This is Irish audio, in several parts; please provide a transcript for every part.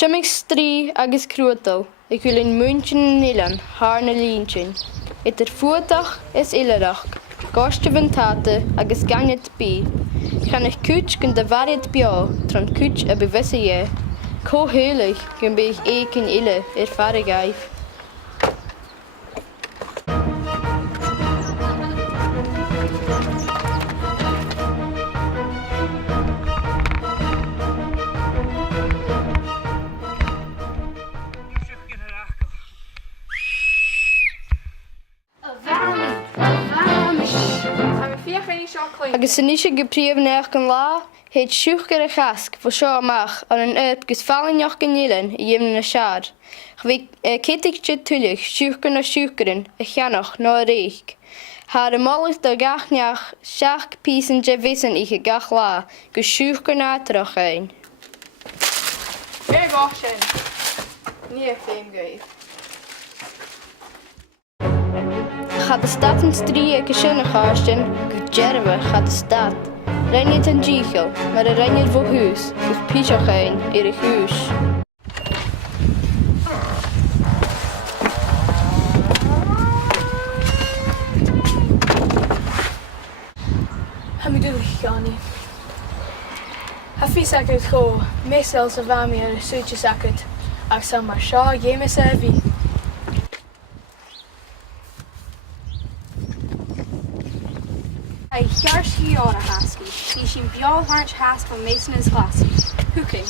Siamig strí agus cruútal, ag bhfuil in muintin nilan, haar na líntin. Idir fuatach is ileach, gáiste ventata agus ganit bí. Chanach cúch gan de variad bia, tron cúch a bevisse je. Cóhélich gan beich écin ile faragaif. Agus san níos go príomhneach an lá, héad siúchgar a chasc fo seo amach an an ub gus fáinneach gan nílan I dhéimna na sead. Chbhí cétig de tuileach siúchgar na siúchgarin a cheannach ná a réich. Haar a málacht do gachneach seach písan de visan I gach lá, gus siúchgar nátarach ein. Very gá sin. Ní féim gaibh. Gaat de stad een strie ag sinna cháistin go dearmha gaat de stad. Rinnead an díchil, mar a rinnead bh hús, gus píseacháin ar a chúis. Ha mi dúil Johnny. Ha fi sacred cho, meestal sa bhami ar a súte sacred, ag sa mar seo dhéime sa bhí. Ai jaarski jaren haaski. Die is een bjaalhartje haast van meesten in glas. Hoeking.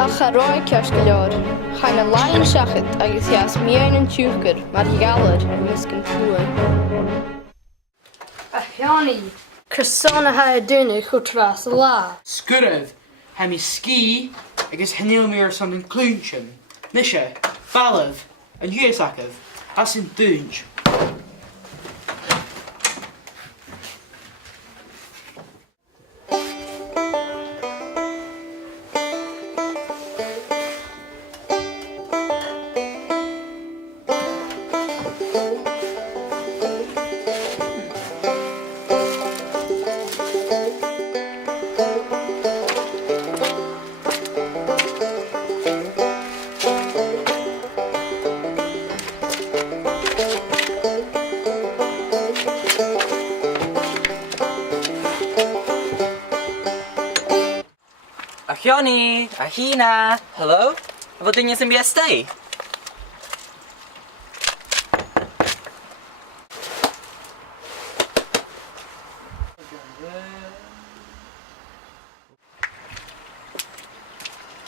Ach a roi ceas go leor. Chain a láin seachad agus cheas mian an tiúchar mar galar miscin tlúin. A Johnny. Cresona ha a dúna chutras lá. Scurrah, ha mi ski agus henil mir san an clúnsin. Misha, ballav, an juasakav, as in dúnj. Johnny, Ahina, hallo? Wat doen je in BST?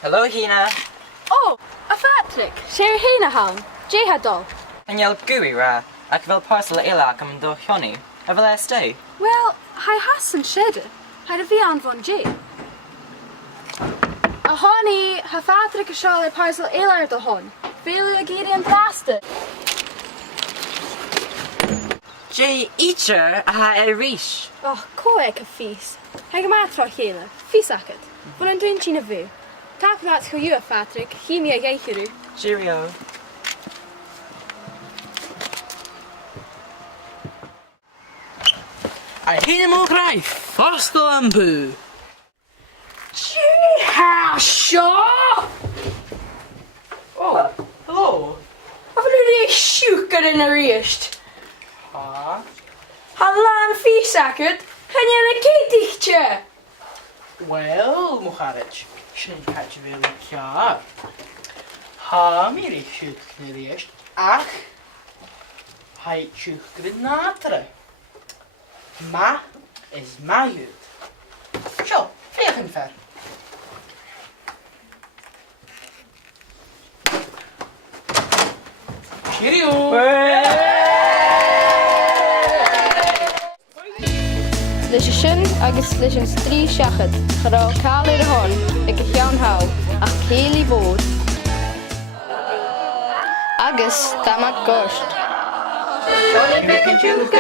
Hallo Hina. Oh, a Patrick. Sher heen gaan. Jay had al. En jij gui ra. Ik wil parcel ilak om door Johnny. Hij wil ST. Well, hij has some shedden. Hij de vian van Jay. A honey, ha Patrick is al parcel elar de hon. Veel u giri en plasten. Jay Eacher, ha Irish. Oh, ko ik a fies. Hij gemaakt van hele. Fies ak het. Van een duntje na vu. Tap laat go you, Patrick. Gie me a geitjeru. Cheerio. Ahina mo grai, fascal ambu. Ha, seo! Oh, hello. Af nu die siúchar in a riist. Ha? Ha lán fi sacred, chan je na céitichte. Wel, Muharich, sin catch veel kjaar. Ha, mir ik shoot kniriecht. Ach, hij shoot grenatre. Ma is maaiut. Zo, vliegen ver. Cheerio! Leis sin agus leis an strí seachad, churá cáil ar a hon ag a cheanthá ach céalaí bód. Agus dámach gost. Johnny Pick and Chuka.